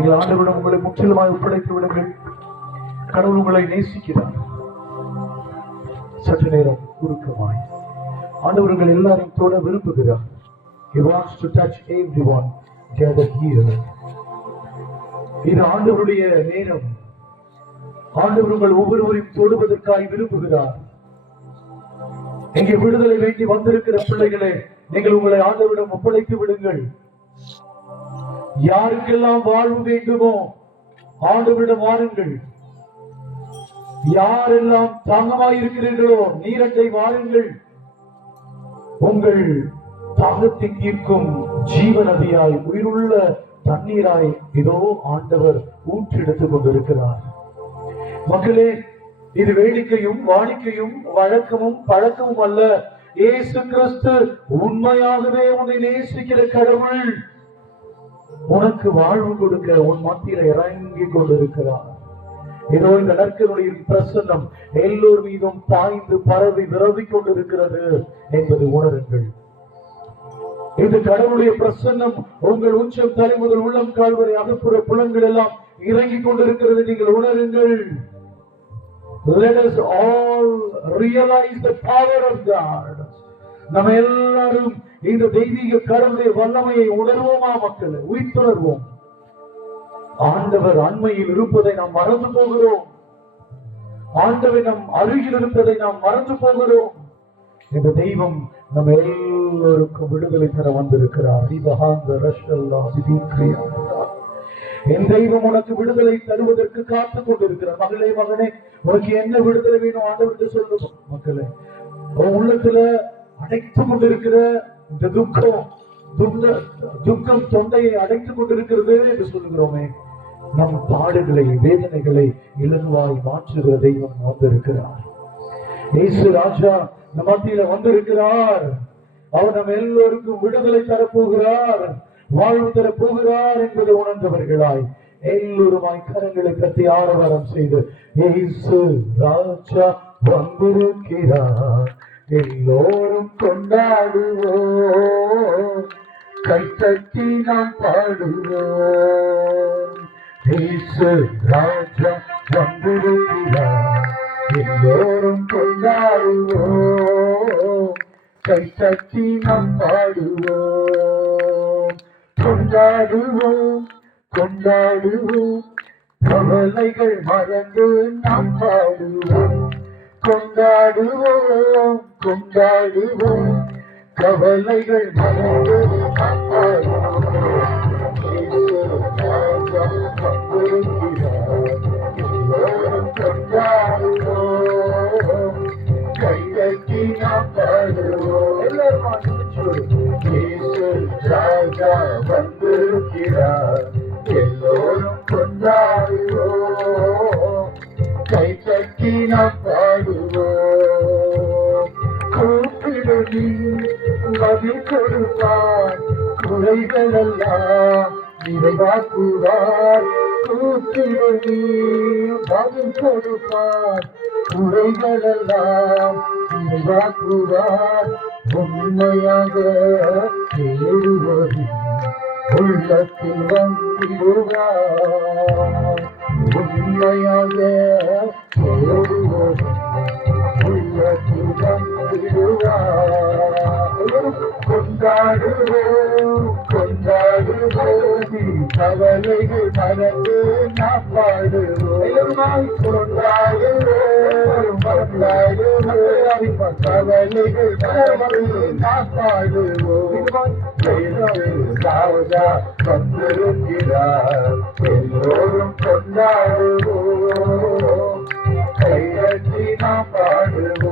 ஆண்டவரிடம் உங்களை முற்றிலுமாய் ஒப்படைத்து விடுங்கள். கடவுள் உங்களை நேசிக்கிறார். சற்று நேரம் குறுக்கமாய் ஆண்டவர்கள் எல்லாரையும் தொட விரும்புகிறார். He wants to touch everyone gathered here. இது ஆண்டவருடைய நேரம். ஆண்டவர்கள் ஒவ்வொருவரையும் தொடுவதற்காய் விரும்புகிறார். இங்கே விடுதலை வேண்டி வந்திருக்கிற பிள்ளைகளே, நீங்கள் உங்களை ஆண்டவரிடம் ஒப்படைத்து விடுங்கள். யாருக்கெல்லாம் வாழ்வு வேண்டுமோ ஆண்டவரிடம் வாருங்கள். யாரெல்லாம் தாகமாயிருக்கிறீர்களோ நீரட்டை வாருங்கள். உங்கள் தாகத்தை தீர்க்கும் ஜீவ நதியாய், உயிருள்ள தண்ணீராய் இதோ ஆண்டவர் ஊற்றெடுத்துக் கொண்டிருக்கிறார். மக்களே, இது வேடிக்கையும் வாடிக்கையும் வழக்கமும் பழக்கமும் அல்ல. இயேசு கிறிஸ்து உண்மையாகவே உன்னை நேசிக்கிற கடவுள். உனக்கு வாழ்வு கொடுக்க உன் மத்தியில இறங்கி கொண்டிருக்கிறார். ஏதோ இந்த நற்கருடைய பிரசன்னம் எல்லோர் மீதும் பாய்ந்து பரவி விரவி கொண்டிருக்கிறது என்பது உணருங்கள். இந்த கடவுளுடைய பிரசன்னம் உங்கள் உச்சம் தலை முதல் உள்ளம் கால்வரை அகப்புற புலன்கள் எல்லாம் இறங்கி கொண்டிருக்கிறது. நீங்கள் உணருங்கள். Let us all realize the power of God. நம்ம எல்லாரும் இந்த தெய்வீக கடவுளுடைய வல்லமையை உணர்வோமா மக்களே? உயிர்த்துணர்வோம். ஆண்டவர் அண்மையில் இருப்பதை நாம் மறந்து போகிறோம். ஆண்டவர் நம் அருகில் இருப்பதை நாம் மறந்து போகிறோம். இந்த தெய்வம் நம்ம எல்லோருக்கும் விடுதலை தர வந்திருக்கிறார். என் தெய்வம் உனக்கு விடுதலை தருவதற்கு காத்துக் கொண்டிருக்கிறார். மகளே, மகனே, உனக்கு என்ன விடுதலை வேணும் ஆண்டவர்கிட்ட சொல்லுங்க. மக்களே, உன் உள்ளத்துல அடைத்துக் கொண்டிருக்கிற இந்த துக்கம் தொண்டையை அடைத்துக் கொண்டிருக்கிறது என்று சொல்லுகிறோமே, நம் பாடுகளை வேதனைகளை இலகுவாய் மாற்றுகிற தெய்வம் வந்திருக்கிறார். இயேசு ராஜா நம் மத்தியில வந்திருக்கிறார். அவர் நம் எல்லோருக்கும் விடுதலை தரப்போகிறார், வாழ்வு தரப்போகிறார் என்பதை உணர்ந்தவர்களாய் எல்லோருமாய் கரங்களை கட்டி ஆரவாரம் செய்து இயேசு ராஜா வந்திருக்கிறார், எல்லோரும் கொண்டாடுவோம், கைத்தட்டி நாம் பாடுவோம். இயேசு ராஜா வந்திருக்கிறார், எல்லோரும் கொண்டாடுவோம், கைத்தட்டி நாம் பாடுவோம். கொண்டாடுவோம், கொண்டாடுவோம், கவலைகள் மறந்து நாம் பாடுவோம். கொண்டாடுவோம், கொண்டாடுவோம், கவலைகள் மறந்து நாம் பாடுவோம். எல்லோரும் கொண்டாடுவோம், கைதட்டி நாம் பாடுவோம். எல்லாரும் இயேசு ராஜா வந்திருக்கிறார், எல்லோரும் கொண்டாடுவோம், கைதட்டி நாம் பாடுவோம். கூப்பிடு நீ பதில் கொடுப்பார், குறைகள் எல்லாம் நிறைவாக்குவார். கூப்பிடு நீ பதில் கொடுப்பார், குறைகள் எல்லாம் நிறைவாக்குவார். உண்மையாக தேடுவது உள்ளத்தில் வந்திடுவார். உண்மையாக தேடுவது உள்ளத்தில் வந்திடுவார். கொண்டாடுவோம், கொண்டாடுவோம், கவலைகள் மறந்து நாம் பாடுவோம். கொண்டாடுவோம், கொண்டாடுவோம், கவலைகள் மறந்து நாம் பாடுவோம். ராஜா வந்திருக்கிறார், எல்லோரும் கொண்டாடுவோம், கையற்றி நாம் பாடுவோம்.